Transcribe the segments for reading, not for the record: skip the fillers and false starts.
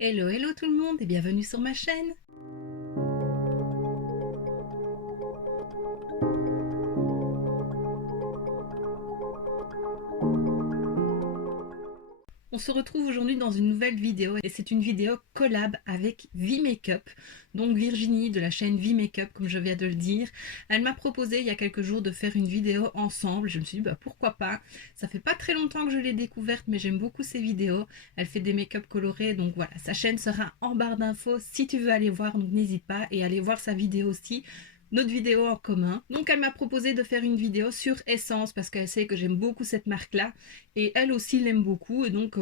Hello, hello tout le monde et bienvenue sur ma chaîne. On se retrouve aujourd'hui dans une nouvelle vidéo et c'est une vidéo collab avec V-Makeup, donc Virginie de la chaîne V-Makeup comme je viens de le dire. Elle m'a proposé il y a quelques jours de faire une vidéo ensemble, je me suis dit pourquoi pas. Ça fait pas très longtemps que je l'ai découverte mais j'aime beaucoup ses vidéos. Elle fait des make-up colorés donc voilà, sa chaîne sera en barre d'infos si tu veux aller voir, donc n'hésite pas et aller voir sa vidéo aussi. Notre vidéo en commun. Donc elle m'a proposé de faire une vidéo sur Essence parce qu'elle sait que j'aime beaucoup cette marque là et elle aussi l'aime beaucoup et donc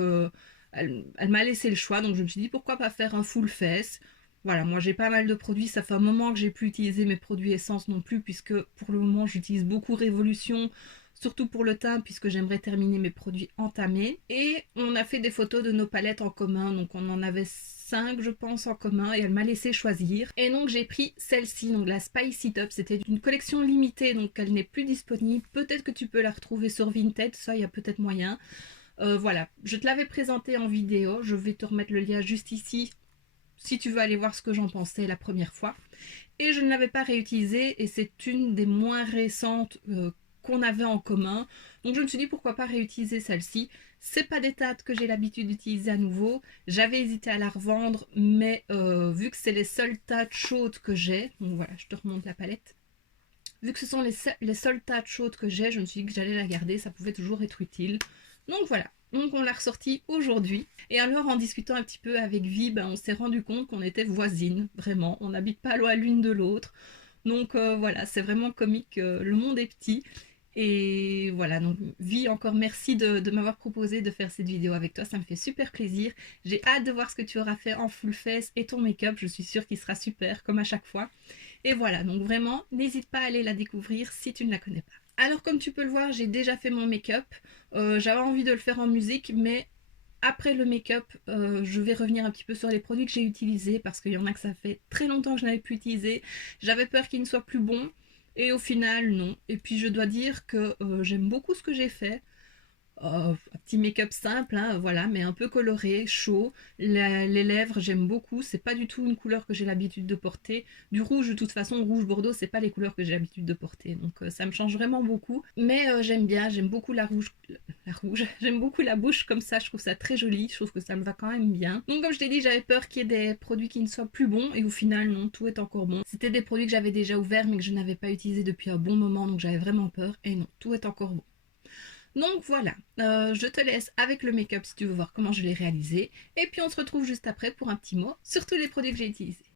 elle m'a laissé le choix, donc je me suis dit pourquoi pas faire un full face. Voilà, moi j'ai pas mal de produits, ça fait un moment que j'ai plus utilisé mes produits Essence non plus puisque pour le moment j'utilise beaucoup Révolution, surtout pour le teint puisque j'aimerais terminer mes produits entamés. Et on a fait des photos de nos palettes en commun, donc on en avait 5 je pense en commun et elle m'a laissé choisir. Et donc j'ai pris celle-ci, donc la Spicy Top, c'était une collection limitée donc elle n'est plus disponible. Peut-être que tu peux la retrouver sur Vinted, ça il y a peut-être moyen. Voilà, je te l'avais présenté en vidéo, je vais te remettre le lien juste ici si tu veux aller voir ce que j'en pensais la première fois. Et je ne l'avais pas réutilisée et c'est une des moins récentes qu'on avait en commun. Donc je me suis dit pourquoi pas réutiliser celle-ci. C'est pas des teintes que j'ai l'habitude d'utiliser à nouveau. J'avais hésité à la revendre, mais vu que c'est les seules teintes chaudes que j'ai, donc voilà, je te remonte la palette. Vu que ce sont les seules teintes chaudes que j'ai, je me suis dit que j'allais la garder, ça pouvait toujours être utile. Donc voilà, donc on l'a ressortie aujourd'hui. Et alors en discutant un petit peu avec Vi, on s'est rendu compte qu'on était voisines, vraiment. On n'habite pas loin l'une de l'autre. Donc voilà, c'est vraiment comique, le monde est petit. Et voilà, donc Vi, encore merci de m'avoir proposé de faire cette vidéo avec toi, ça me fait super plaisir. J'ai hâte de voir ce que tu auras fait en full face et ton make-up, je suis sûre qu'il sera super, comme à chaque fois. Et voilà, donc vraiment, n'hésite pas à aller la découvrir si tu ne la connais pas. Alors comme tu peux le voir, j'ai déjà fait mon make-up. J'avais envie de le faire en musique, mais après le make-up, je vais revenir un petit peu sur les produits que j'ai utilisés parce qu'il y en a que ça fait très longtemps que je n'avais plus utilisé. J'avais peur qu'ils ne soient plus bons et au final, non. Et puis je dois dire que j'aime beaucoup ce que j'ai fait. Un petit make-up simple, hein, voilà, mais un peu coloré, chaud. Les lèvres, j'aime beaucoup. C'est pas du tout une couleur que j'ai l'habitude de porter. Du rouge, de toute façon, rouge bordeaux, c'est pas les couleurs que j'ai l'habitude de porter. Donc ça me change vraiment beaucoup. Mais j'aime bien, j'aime beaucoup la rouge. La rouge, j'aime beaucoup la bouche comme ça. Je trouve ça très joli. Je trouve que ça me va quand même bien. Donc comme je t'ai dit, j'avais peur qu'il y ait des produits qui ne soient plus bons. Et au final, non, tout est encore bon. C'était des produits que j'avais déjà ouverts, mais que je n'avais pas utilisés depuis un bon moment. Donc j'avais vraiment peur. Et non, tout est encore bon. Donc voilà, je te laisse avec le make-up si tu veux voir comment je l'ai réalisé. Et puis on se retrouve juste après pour un petit mot sur tous les produits que j'ai utilisés.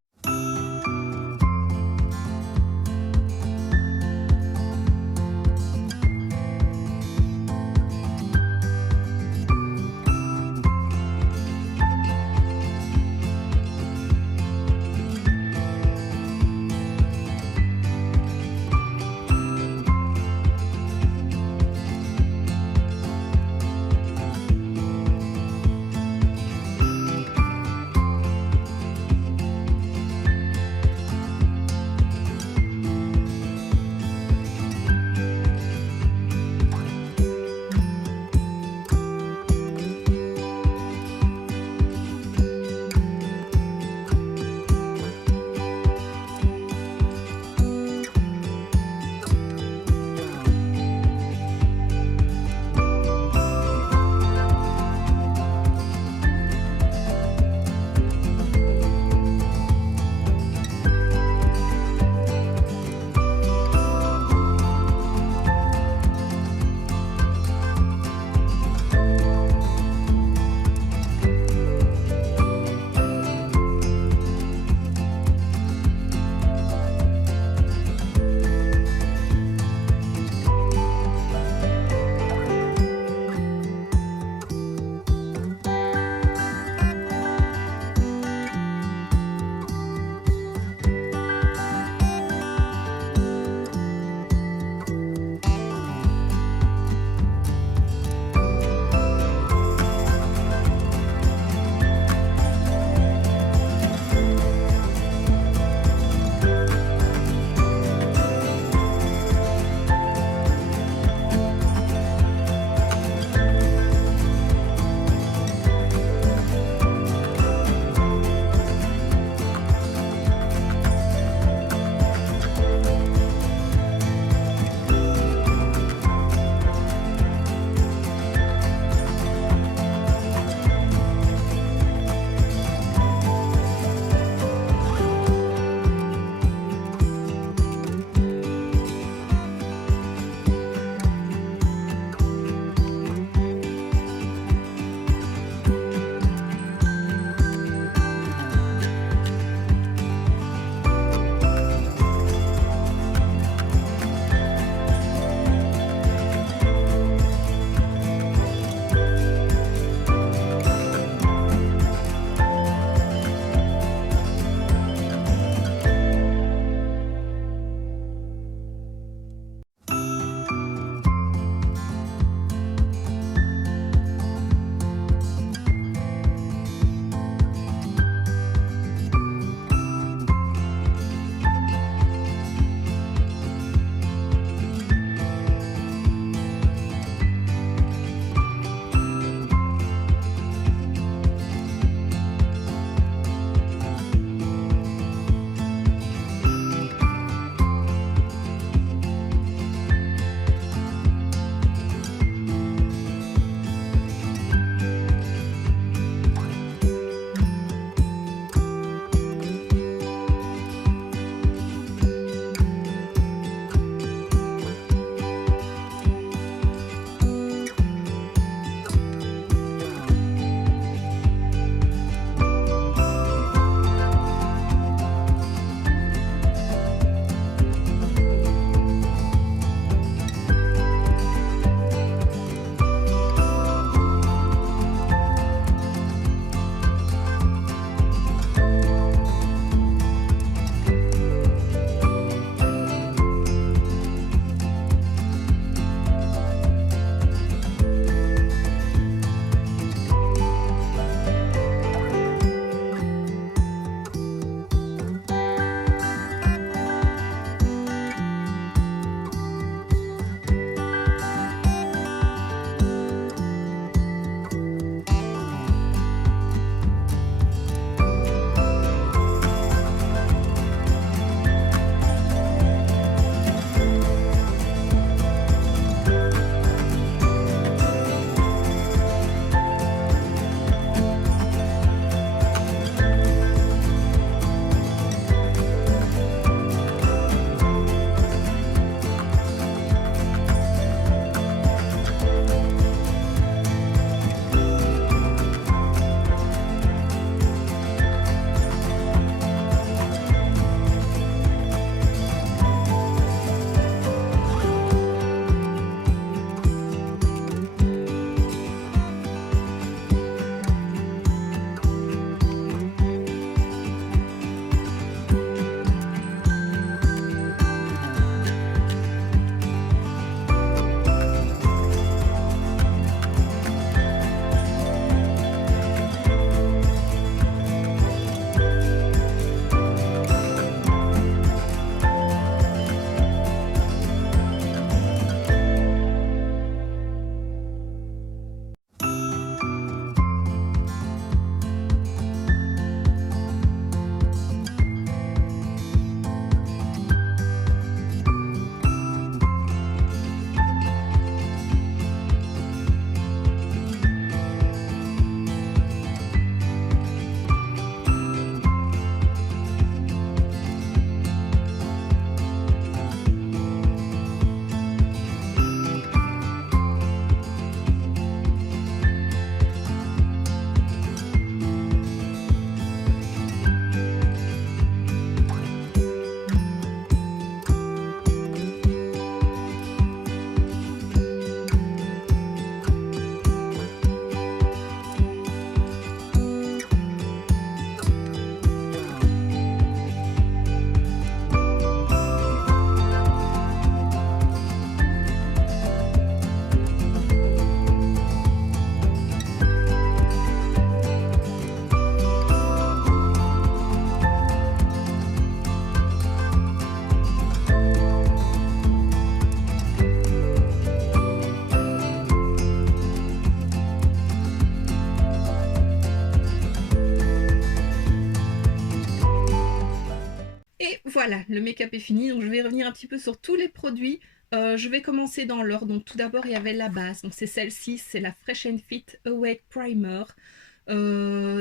Voilà, le make-up est fini, donc je vais revenir un petit peu sur tous les produits. Je vais commencer dans l'ordre. Donc tout d'abord, il y avait la base. Donc c'est celle-ci, c'est la Fresh and Fit Awake Primer.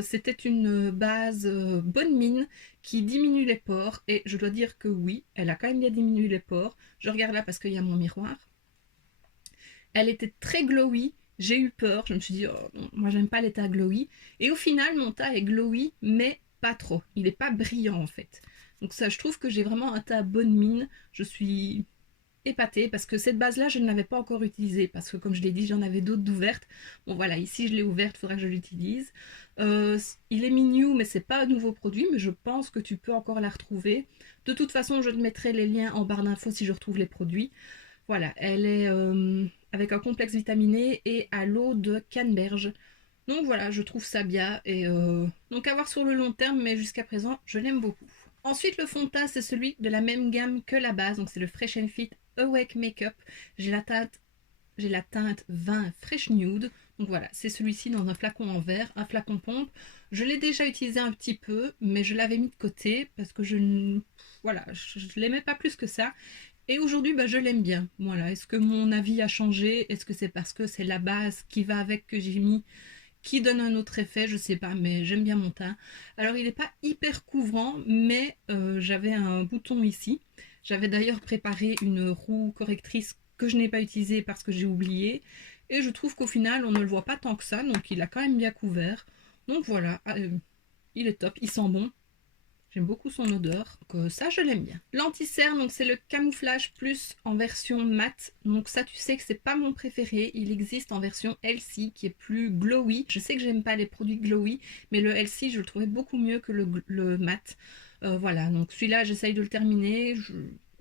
C'était une base bonne mine qui diminue les pores. Et je dois dire que oui, elle a quand même bien diminué les pores. Je regarde là parce qu'il y a mon miroir. Elle était très glowy. J'ai eu peur. Je me suis dit, oh, non, moi j'aime pas l'état glowy. Et au final, mon teint est glowy, mais pas trop. Il n'est pas brillant en fait. Donc ça, je trouve que j'ai vraiment un teint bonne mine. Je suis épatée parce que cette base là je ne l'avais pas encore utilisée parce que comme je l'ai dit j'en avais d'autres d'ouvertes. Bon voilà, ici je l'ai ouverte, il faudra que je l'utilise. Il est mignon mais c'est pas un nouveau produit, mais je pense que tu peux encore la retrouver. De toute façon je te mettrai les liens en barre d'infos si je retrouve les produits. Voilà, elle est avec un complexe vitaminé et à l'eau de canneberge. Donc voilà, je trouve ça bien et donc à voir sur le long terme, mais jusqu'à présent je l'aime beaucoup. Ensuite le fond de teint c'est celui de la même gamme que la base, donc c'est le Fresh and Fit Awake Makeup. J'ai la teinte vin Fresh Nude. Donc voilà, c'est celui-ci dans un flacon en verre, un flacon pompe. Je l'ai déjà utilisé un petit peu, mais je l'avais mis de côté parce que voilà, je l'aimais pas plus que ça. Et aujourd'hui, bah, je l'aime bien. Voilà. Est-ce que mon avis a changé? Est-ce que c'est parce que c'est la base qui va avec que j'ai mis qui donne un autre effet? Je sais pas, mais j'aime bien mon teint. Alors, il n'est pas hyper couvrant, mais j'avais un bouton ici. J'avais d'ailleurs préparé une roue correctrice que je n'ai pas utilisée parce que j'ai oublié. Et je trouve qu'au final, on ne le voit pas tant que ça, donc il a quand même bien couvert. Donc voilà, il est top, il sent bon. J'aime beaucoup son odeur, donc ça je l'aime bien. L'anti-cerne, donc c'est le camouflage plus en version mat. Donc ça tu sais que c'est pas mon préféré. Il existe en version LC qui est plus glowy. Je sais que j'aime pas les produits glowy, mais le LC je le trouvais beaucoup mieux que le mat. Voilà, donc celui-là j'essaye de le terminer.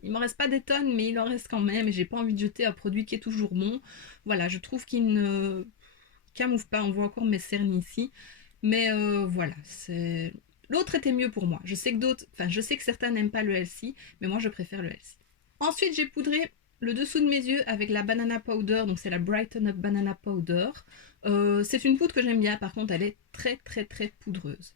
Il m'en reste pas des tonnes, mais il en reste quand même. Et j'ai pas envie de jeter un produit qui est toujours bon. Voilà, je trouve qu'il ne camoufle pas. On voit encore mes cernes ici. Mais voilà, c'est... L'autre était mieux pour moi. Je sais que certains n'aiment pas le LC, mais moi je préfère le LC. Ensuite, j'ai poudré le dessous de mes yeux avec la Banana Powder, donc c'est la Brighten Up Banana Powder. C'est une poudre que j'aime bien, par contre elle est très très très poudreuse.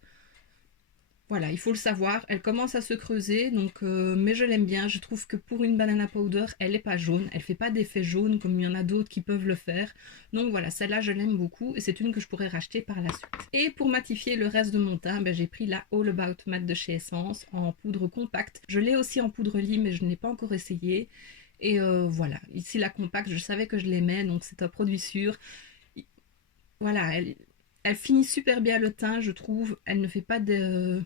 Voilà, il faut le savoir, elle commence à se creuser, donc, mais je l'aime bien. Je trouve que pour une banana powder, elle n'est pas jaune, elle fait pas d'effet jaune comme il y en a d'autres qui peuvent le faire. Donc voilà, celle-là je l'aime beaucoup et c'est une que je pourrais racheter par la suite. Et pour matifier le reste de mon teint, ben, j'ai pris la All About Matte de chez Essence en poudre compacte. Je l'ai aussi en poudre lime mais je n'ai pas encore essayé. Et voilà, ici la compacte, je savais que je l'aimais, donc c'est un produit sûr. Voilà, elle finit super bien le teint, je trouve. Elle ne fait pas de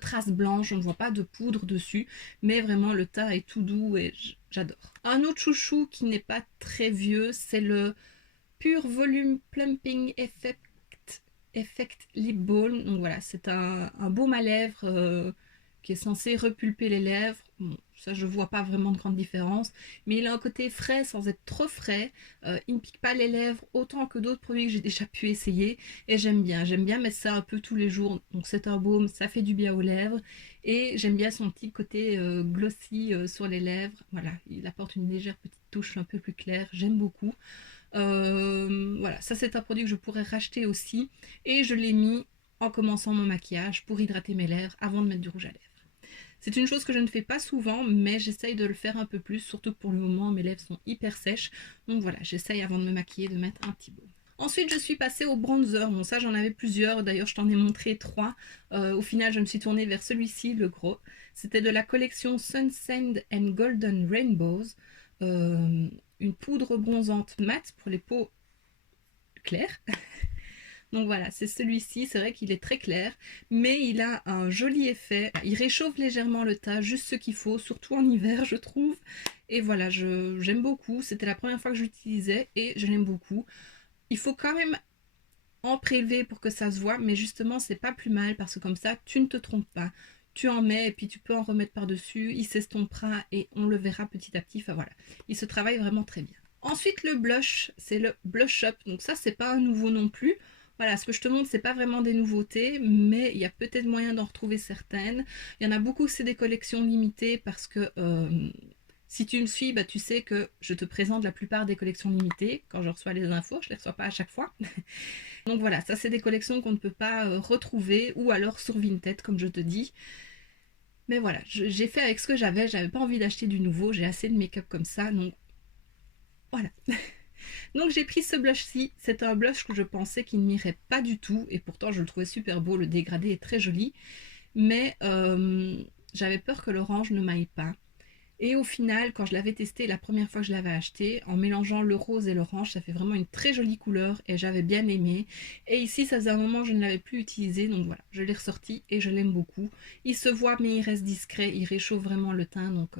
traces blanches, on ne voit pas de poudre dessus, mais vraiment le teint est tout doux et j'adore. Un autre chouchou qui n'est pas très vieux, c'est le Pure Volume Plumping Effect Lip Balm. Donc voilà, c'est un baume à lèvres qui est censé repulper les lèvres. Bon, ça je vois pas vraiment de grande différence, mais il a un côté frais sans être trop frais. Il ne pique pas les lèvres autant que d'autres produits que j'ai déjà pu essayer et j'aime bien mettre ça un peu tous les jours. Donc c'est un baume, ça fait du bien aux lèvres et j'aime bien son petit côté glossy sur les lèvres. Voilà, il apporte une légère petite touche un peu plus claire, j'aime beaucoup. Voilà, ça c'est un produit que je pourrais racheter aussi et je l'ai mis en commençant mon maquillage pour hydrater mes lèvres avant de mettre du rouge à lèvres. C'est une chose que je ne fais pas souvent, mais j'essaye de le faire un peu plus, surtout que pour le moment mes lèvres sont hyper sèches. Donc voilà, j'essaye avant de me maquiller de mettre un petit baume. Ensuite, je suis passée au bronzer. Bon, ça, j'en avais plusieurs. D'ailleurs, je t'en ai montré 3. Au final, je me suis tournée vers celui-ci, le gros. C'était de la collection Sun Sand and Golden Rainbows. Une poudre bronzante mat pour les peaux claires. Donc voilà, c'est celui-ci, c'est vrai qu'il est très clair, mais il a un joli effet. Il réchauffe légèrement le teint, juste ce qu'il faut, surtout en hiver, je trouve. Et voilà, j'aime beaucoup. C'était la première fois que j'utilisais et je l'aime beaucoup. Il faut quand même en prélever pour que ça se voit, mais justement, c'est pas plus mal parce que comme ça, tu ne te trompes pas. Tu en mets et puis tu peux en remettre par-dessus, il s'estompera et on le verra petit à petit. Enfin voilà, il se travaille vraiment très bien. Ensuite, le blush, c'est le Blush Up. Donc ça, c'est pas un nouveau non plus. Voilà, ce que je te montre, c'est pas vraiment des nouveautés, mais il y a peut-être moyen d'en retrouver certaines. Il y en a beaucoup, c'est des collections limitées parce que si tu me suis, bah, tu sais que je te présente la plupart des collections limitées. Quand je reçois les infos, je les reçois pas à chaque fois. Donc voilà, ça c'est des collections qu'on ne peut pas retrouver ou alors sur Vinted, comme je te dis. Mais voilà, j'ai fait avec ce que j'avais pas envie d'acheter du nouveau, j'ai assez de make-up comme ça, donc voilà. Donc j'ai pris ce blush-ci, c'est un blush que je pensais qu'il ne m'irait pas du tout, et pourtant je le trouvais super beau, le dégradé est très joli, mais j'avais peur que l'orange ne m'aille pas. Et au final, quand je l'avais testé la première fois que je l'avais acheté, en mélangeant le rose et l'orange, ça fait vraiment une très jolie couleur et j'avais bien aimé. Et ici, ça faisait un moment que je ne l'avais plus utilisé, donc voilà, je l'ai ressorti et je l'aime beaucoup. Il se voit, mais il reste discret, il réchauffe vraiment le teint, donc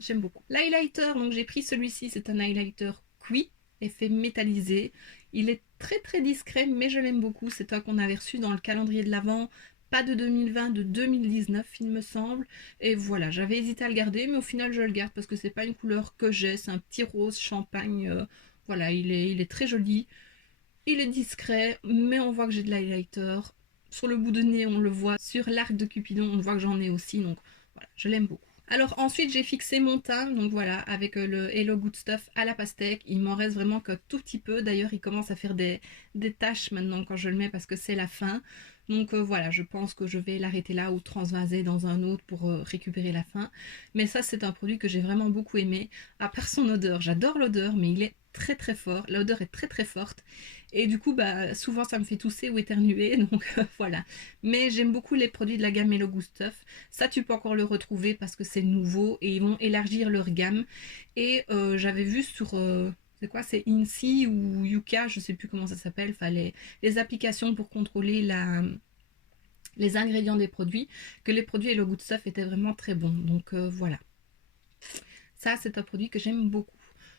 j'aime beaucoup. L'highlighter, donc j'ai pris celui-ci, c'est un highlighter Qui, effet métallisé. Il est très très discret, mais je l'aime beaucoup. C'est un qu'on avait reçu dans le calendrier de l'Avent, pas de 2020, de 2019 il me semble. Et voilà, j'avais hésité à le garder, mais au final je le garde parce que c'est pas une couleur que j'ai, c'est un petit rose champagne. Voilà, il est très joli. Il est discret, mais on voit que j'ai de l'highlighter. Sur le bout de nez, on le voit. Sur l'arc de Cupidon, on voit que j'en ai aussi. Donc voilà, je l'aime beaucoup. Alors ensuite, j'ai fixé mon teint. Donc voilà, avec le Hello Good Stuff à la pastèque. Il m'en reste vraiment qu'un tout petit peu. D'ailleurs, il commence à faire des taches maintenant quand je le mets parce que c'est la fin. Donc voilà, je pense que je vais l'arrêter là ou transvaser dans un autre pour récupérer la fin. Mais ça, c'est un produit que j'ai vraiment beaucoup aimé. À part son odeur, j'adore l'odeur, mais il est très très fort. L'odeur est très très forte. Et du coup, bah, souvent ça me fait tousser ou éternuer, donc voilà. Mais j'aime beaucoup les produits de la gamme Hello Good Stuff. Ça, tu peux encore le retrouver parce que c'est nouveau et ils vont élargir leur gamme. Et j'avais vu sur, c'est quoi, c'est Insi ou Yuka, je sais plus comment ça s'appelle, enfin les applications pour contrôler les ingrédients des produits, que les produits Hello Good Stuff étaient vraiment très bons. Donc voilà. Ça, c'est un produit que j'aime beaucoup.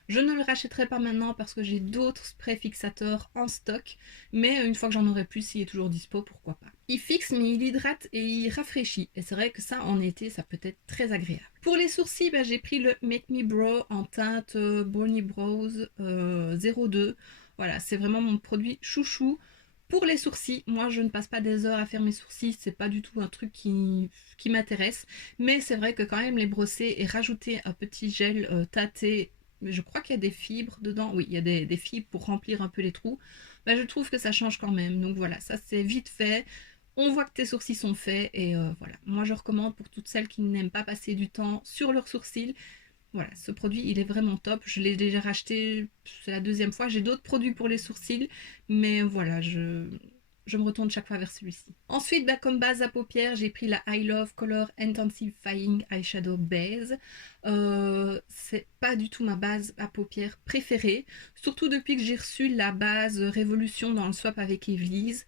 Je ne le rachèterai pas maintenant parce que j'ai d'autres sprays fixateurs en stock, mais une fois que j'en aurai plus, s'il est toujours dispo, pourquoi pas. Il fixe, mais il hydrate et il rafraîchit. Et c'est vrai que ça, en été, ça peut être très agréable. Pour les sourcils, bah, j'ai pris le Make Me Brow en teinte Bonnie Brows 02. Voilà, c'est vraiment mon produit chouchou. Pour les sourcils, moi je ne passe pas des heures à faire mes sourcils, c'est pas du tout un truc qui m'intéresse, mais c'est vrai que quand même les brosser et rajouter un petit gel tâté, je crois qu'il y a des fibres dedans, oui il y a des fibres pour remplir un peu les trous, bah, je trouve que ça change quand même, donc voilà, ça c'est vite fait, on voit que tes sourcils sont faits et voilà, moi je recommande pour toutes celles qui n'aiment pas passer du temps sur leurs sourcils. Voilà, ce produit, il est vraiment top. Je l'ai déjà racheté, c'est la deuxième fois. J'ai d'autres produits pour les sourcils, mais voilà, je me retourne chaque fois vers celui-ci. Ensuite, bah, comme base à paupières, j'ai pris la I Love Color Intensifying Eyeshadow Base. C'est pas du tout ma base à paupières préférée, surtout depuis que j'ai reçu la base Révolution dans le swap avec Evelise.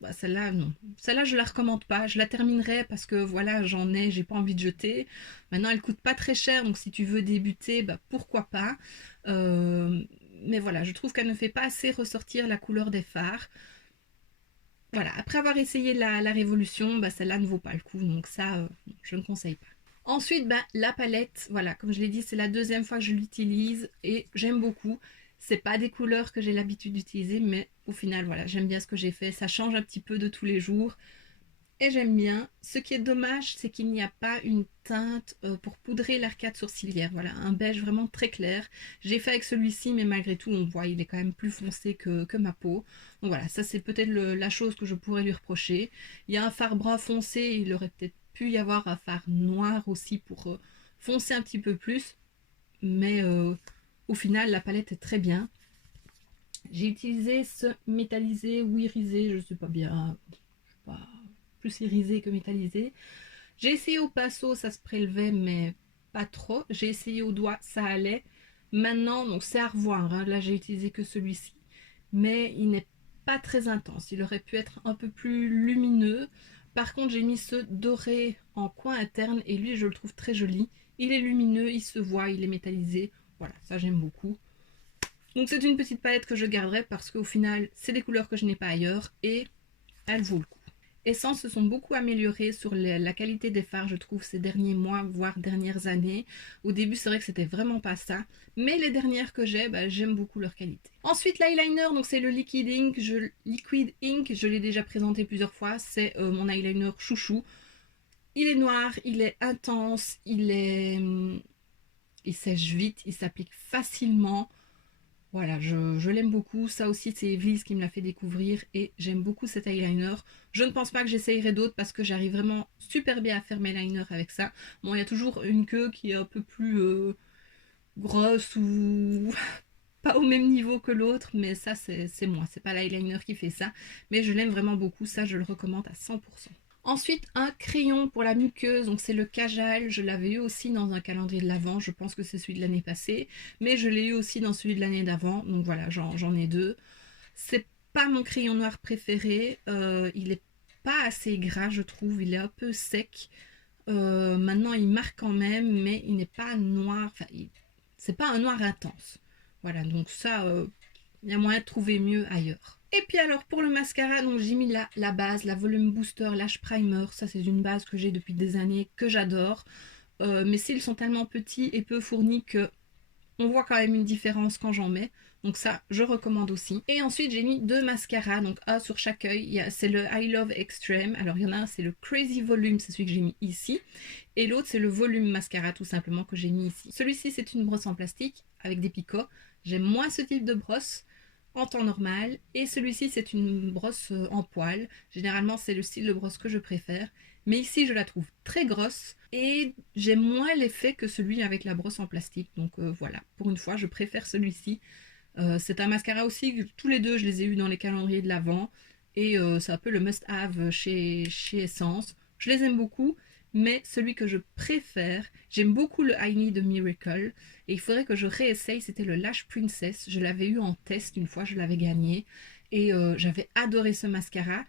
Bah, celle-là, non. Celle-là, je la recommande pas. Je la terminerai parce que voilà, j'ai pas envie de jeter. Maintenant, elle coûte pas très cher, donc si tu veux débuter, bah, pourquoi pas. Euh, mais voilà, je trouve qu'elle ne fait pas assez ressortir la couleur des fards. Voilà, après avoir essayé la Révolution, bah, celle-là ne vaut pas le coup, donc ça, je ne conseille pas. Ensuite, bah, la palette, voilà, comme je l'ai dit, c'est la deuxième fois que je l'utilise et j'aime beaucoup. C'est pas des couleurs que j'ai l'habitude d'utiliser, mais au final, voilà, j'aime bien ce que j'ai fait. Ça change un petit peu de tous les jours et j'aime bien. Ce qui est dommage, c'est qu'il n'y a pas une teinte pour poudrer l'arcade sourcilière. Voilà, un beige vraiment très clair. J'ai fait avec celui-ci, mais malgré tout, on voit, il est quand même plus foncé que ma peau. Donc voilà, ça c'est peut-être la chose que je pourrais lui reprocher. Il y a un fard brun foncé, il aurait peut-être pu y avoir un fard noir aussi pour foncer un petit peu plus. Mais au final, la palette est très bien. J'ai utilisé ce métallisé ou irisé, je sais pas bien, je sais pas, plus irisé que métallisé. J'ai essayé au pinceau, ça se prélevait, mais pas trop. J'ai essayé au doigt, ça allait. Maintenant, donc c'est à revoir, hein. Là, j'ai utilisé que celui-ci, mais il n'est pas très intense. Il aurait pu être un peu plus lumineux. Par contre, j'ai mis ce doré en coin interne et lui, je le trouve très joli. Il est lumineux, il se voit, il est métallisé. Voilà, ça j'aime beaucoup. Donc c'est une petite palette que je garderai parce qu'au final, c'est des couleurs que je n'ai pas ailleurs et elle vaut le coup. Essence se sont beaucoup améliorés sur la qualité des fards, je trouve, ces derniers mois, voire dernières années. Au début, c'est vrai que c'était vraiment pas ça, mais les dernières que j'ai, bah, j'aime beaucoup leur qualité. Ensuite, l'eyeliner, donc c'est le Liquid Ink. Je l'ai déjà présenté plusieurs fois, c'est mon eyeliner chouchou. Il est noir, il est intense, il sèche vite, il s'applique facilement. Voilà, je l'aime beaucoup. Ça aussi, c'est Evely's qui me l'a fait découvrir et j'aime beaucoup cet eyeliner. Je ne pense pas que j'essayerai d'autres parce que j'arrive vraiment super bien à faire mes liners avec ça. Bon, il y a toujours une queue qui est un peu plus grosse ou pas au même niveau que l'autre, mais ça, c'est moi. C'est pas l'eyeliner qui fait ça, mais je l'aime vraiment beaucoup. Ça, je le recommande à 100%. Ensuite, un crayon pour la muqueuse, donc c'est le Kajal. Je l'avais eu aussi dans un calendrier de l'Avent, je pense que c'est celui de l'année passée, mais je l'ai eu aussi dans celui de l'année d'avant, donc voilà, j'en ai deux. C'est pas mon crayon noir préféré, il est pas assez gras, je trouve, il est un peu sec. Maintenant, il marque quand même, mais il n'est pas noir, enfin, c'est pas un noir intense. Voilà, donc ça, il y a moyen de trouver mieux ailleurs. Et puis alors pour le mascara, donc j'ai mis la base, la volume booster, lash primer. Ça c'est une base que j'ai depuis des années, que j'adore. Mes cils sont tellement petits et peu fournis que on voit quand même une différence quand j'en mets. Donc ça, je recommande aussi. Et ensuite, j'ai mis deux mascaras, donc un sur chaque œil. C'est le I Love Extreme. Alors il y en a un, c'est le Crazy Volume, c'est celui que j'ai mis ici. Et l'autre, c'est le Volume Mascara, tout simplement, que j'ai mis ici. Celui-ci, c'est une brosse en plastique avec des picots. J'aime moins ce type de brosse en temps normal. Et celui-ci, c'est une brosse en poil. Généralement, c'est le style de brosse que je préfère. Mais ici, je la trouve très grosse et j'ai moins l'effet que celui avec la brosse en plastique. Donc voilà, pour une fois, je préfère celui-ci. C'est un mascara aussi, tous les deux, je les ai eus dans les calendriers de l'Avent. Et c'est un peu le must-have chez Essence. Je les aime beaucoup, mais celui que je préfère, j'aime beaucoup le I Need a Miracle. Et il faudrait que je réessaye, c'était le Lash Princess. Je l'avais eu en test une fois, je l'avais gagné. Et j'avais adoré ce mascara.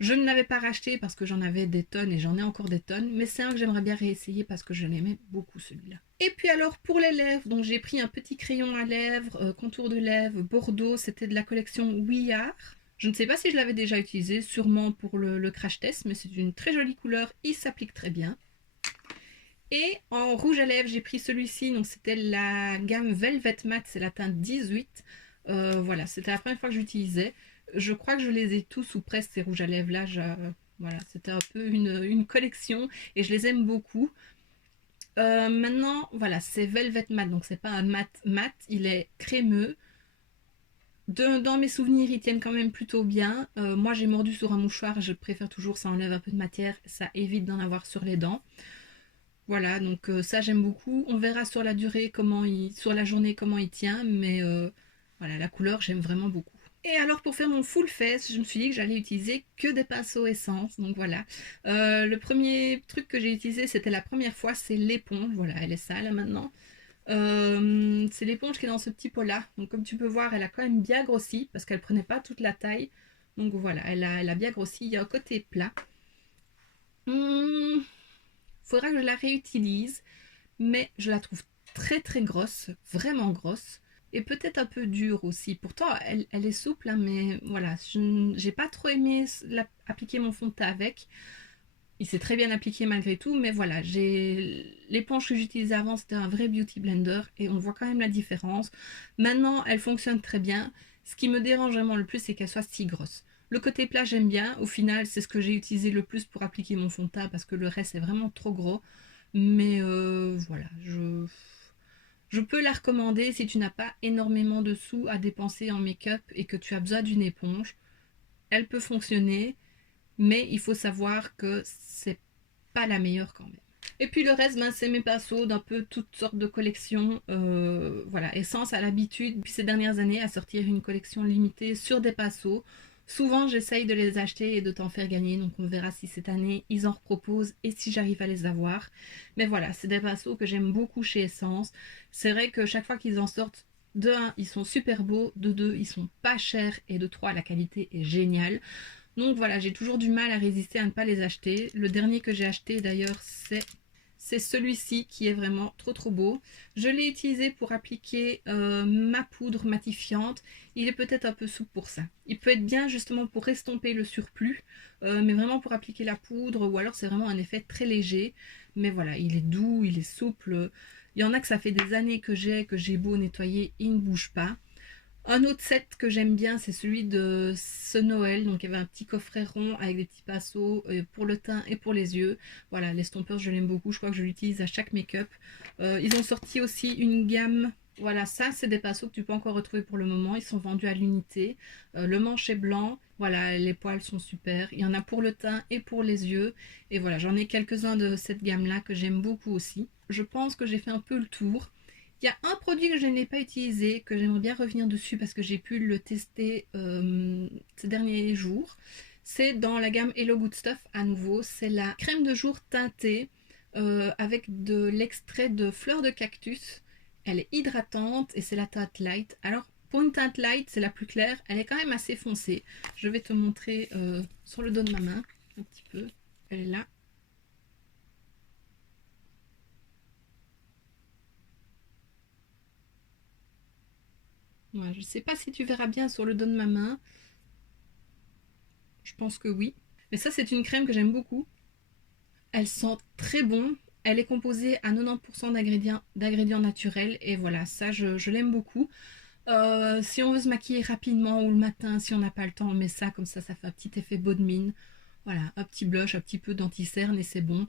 Je ne l'avais pas racheté parce que j'en avais des tonnes et j'en ai encore des tonnes, mais c'est un que j'aimerais bien réessayer parce que je l'aimais beaucoup celui-là. Et puis alors pour les lèvres, donc j'ai pris un petit crayon à lèvres, contour de lèvres, Bordeaux, c'était de la collection We Are. Je ne sais pas si je l'avais déjà utilisé, sûrement pour le crash test, mais c'est une très jolie couleur, il s'applique très bien. Et en rouge à lèvres, j'ai pris celui-ci, donc c'était la gamme Velvet Matte, c'est la teinte 18. Voilà, c'était la première fois que j'utilisais. Je crois que je les ai tous ou presque ces rouges à lèvres là. Voilà, c'était un peu une collection et je les aime beaucoup. Maintenant, voilà, c'est Velvet Matte, donc c'est pas un mat mat, il est crémeux. Dans mes souvenirs, ils tiennent quand même plutôt bien. Moi, j'ai mordu sur un mouchoir, je préfère toujours, ça enlève un peu de matière, ça évite d'en avoir sur les dents. Voilà, donc ça j'aime beaucoup. On verra sur la durée sur la journée comment il tient, mais voilà, la couleur j'aime vraiment beaucoup. Et alors pour faire mon full face, je me suis dit que j'allais utiliser que des pinceaux essence. Donc voilà. Le premier truc que j'ai utilisé, c'était la première fois, c'est l'éponge. Voilà, elle est sale là, maintenant. C'est l'éponge qui est dans ce petit pot là. Donc comme tu peux voir, elle a quand même bien grossi parce qu'elle prenait pas toute la taille. Donc voilà, elle a bien grossi. Il y a un côté plat. Faudra que je la réutilise, mais je la trouve très très grosse, vraiment grosse, et peut-être un peu dure aussi. Pourtant, elle est souple, hein, mais voilà, j'ai pas trop aimé appliquer mon fond de teint avec. Il s'est très bien appliqué malgré tout, mais voilà, l'éponge que j'utilisais avant, c'était un vrai beauty blender, et on voit quand même la différence. Maintenant, elle fonctionne très bien. Ce qui me dérange vraiment le plus, c'est qu'elle soit si grosse. Le côté plat, j'aime bien. Au final, c'est ce que j'ai utilisé le plus pour appliquer mon fond de teint parce que le reste est vraiment trop gros. Mais voilà, je peux la recommander si tu n'as pas énormément de sous à dépenser en make-up et que tu as besoin d'une éponge. Elle peut fonctionner, mais il faut savoir que c'est pas la meilleure quand même. Et puis le reste, ben, c'est mes pinceaux d'un peu toutes sortes de collections. Voilà, Essence a l'habitude, depuis ces dernières années, à sortir une collection limitée sur des pinceaux. Souvent, j'essaye de les acheter et de t'en faire gagner, donc on verra si cette année, ils en reproposent et si j'arrive à les avoir. Mais voilà, c'est des pinceaux que j'aime beaucoup chez Essence. C'est vrai que chaque fois qu'ils en sortent, de 1, ils sont super beaux, de 2, ils sont pas chers, et de 3, la qualité est géniale. Donc voilà, j'ai toujours du mal à résister à ne pas les acheter. Le dernier que j'ai acheté d'ailleurs, c'est celui-ci qui est vraiment trop trop beau. Je l'ai utilisé pour appliquer ma poudre matifiante. Il est peut-être un peu souple pour ça. Il peut être bien justement pour estomper le surplus, mais vraiment pour appliquer la poudre, ou alors c'est vraiment un effet très léger. Mais voilà, il est doux, il est souple. Il y en a que ça fait des années que j'ai beau nettoyer, il ne bouge pas. Un autre set que j'aime bien, c'est celui de ce Noël. Donc il y avait un petit coffret rond avec des petits pinceaux pour le teint et pour les yeux. Voilà, l'estompeur, je l'aime beaucoup. Je crois que je l'utilise à chaque make-up. Ils ont sorti aussi une gamme Voilà, ça c'est des pinceaux que tu peux encore retrouver pour le moment, ils sont vendus à l'unité. Le manche est blanc, voilà, les poils sont super, il y en a pour le teint et pour les yeux. Et voilà, j'en ai quelques-uns de cette gamme-là que j'aime beaucoup aussi. Je pense que j'ai fait un peu le tour. Il y a un produit que je n'ai pas utilisé, que j'aimerais bien revenir dessus parce que j'ai pu le tester ces derniers jours. C'est dans la gamme Hello Good Stuff à nouveau, c'est la crème de jour teintée avec de l'extrait de fleurs de cactus. Elle est hydratante et c'est la teinte light. Alors pour une teinte light, c'est la plus claire, elle est quand même assez foncée. Je vais te montrer sur le dos de ma main un petit peu. Elle est là. Ouais, je ne sais pas si tu verras bien sur le dos de ma main. Je pense que oui. Mais ça, c'est une crème que j'aime beaucoup. Elle sent très bon. Elle est composée à 90% d'ingrédients naturels. Et voilà, ça, je l'aime beaucoup. Si on veut se maquiller rapidement ou le matin, si on n'a pas le temps, on met ça comme ça fait un petit effet beau de mine. Voilà, un petit blush, un petit peu d'anti-cerne et c'est bon.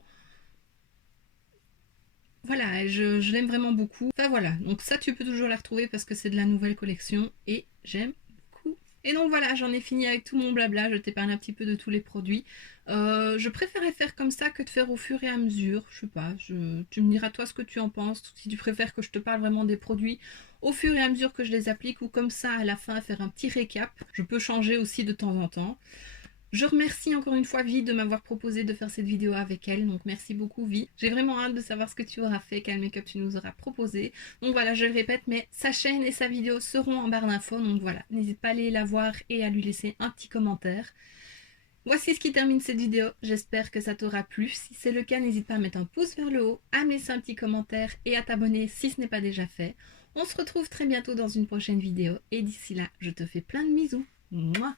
Voilà, je l'aime vraiment beaucoup. Enfin voilà, donc ça tu peux toujours la retrouver parce que c'est de la nouvelle collection et j'aime beaucoup. Et donc voilà, j'en ai fini avec tout mon blabla, je t'ai parlé un petit peu de tous les produits. Je préférais faire comme ça que de faire au fur et à mesure. Je sais pas, tu me diras toi ce que tu en penses, si tu préfères que je te parle vraiment des produits au fur et à mesure que je les applique ou comme ça à la fin faire un petit récap. Je peux changer aussi de temps en temps. Je remercie encore une fois Vi de m'avoir proposé de faire cette vidéo avec elle. Donc merci beaucoup Vi. J'ai vraiment hâte de savoir ce que tu auras fait, quel make-up tu nous auras proposé. Donc voilà, je le répète, mais sa chaîne et sa vidéo seront en barre d'infos. Donc voilà, n'hésite pas à aller la voir et à lui laisser un petit commentaire. Voici ce qui termine cette vidéo. J'espère que ça t'aura plu. Si c'est le cas, n'hésite pas à mettre un pouce vers le haut, à me laisser un petit commentaire et à t'abonner si ce n'est pas déjà fait. On se retrouve très bientôt dans une prochaine vidéo. Et d'ici là, je te fais plein de bisous. Mouah.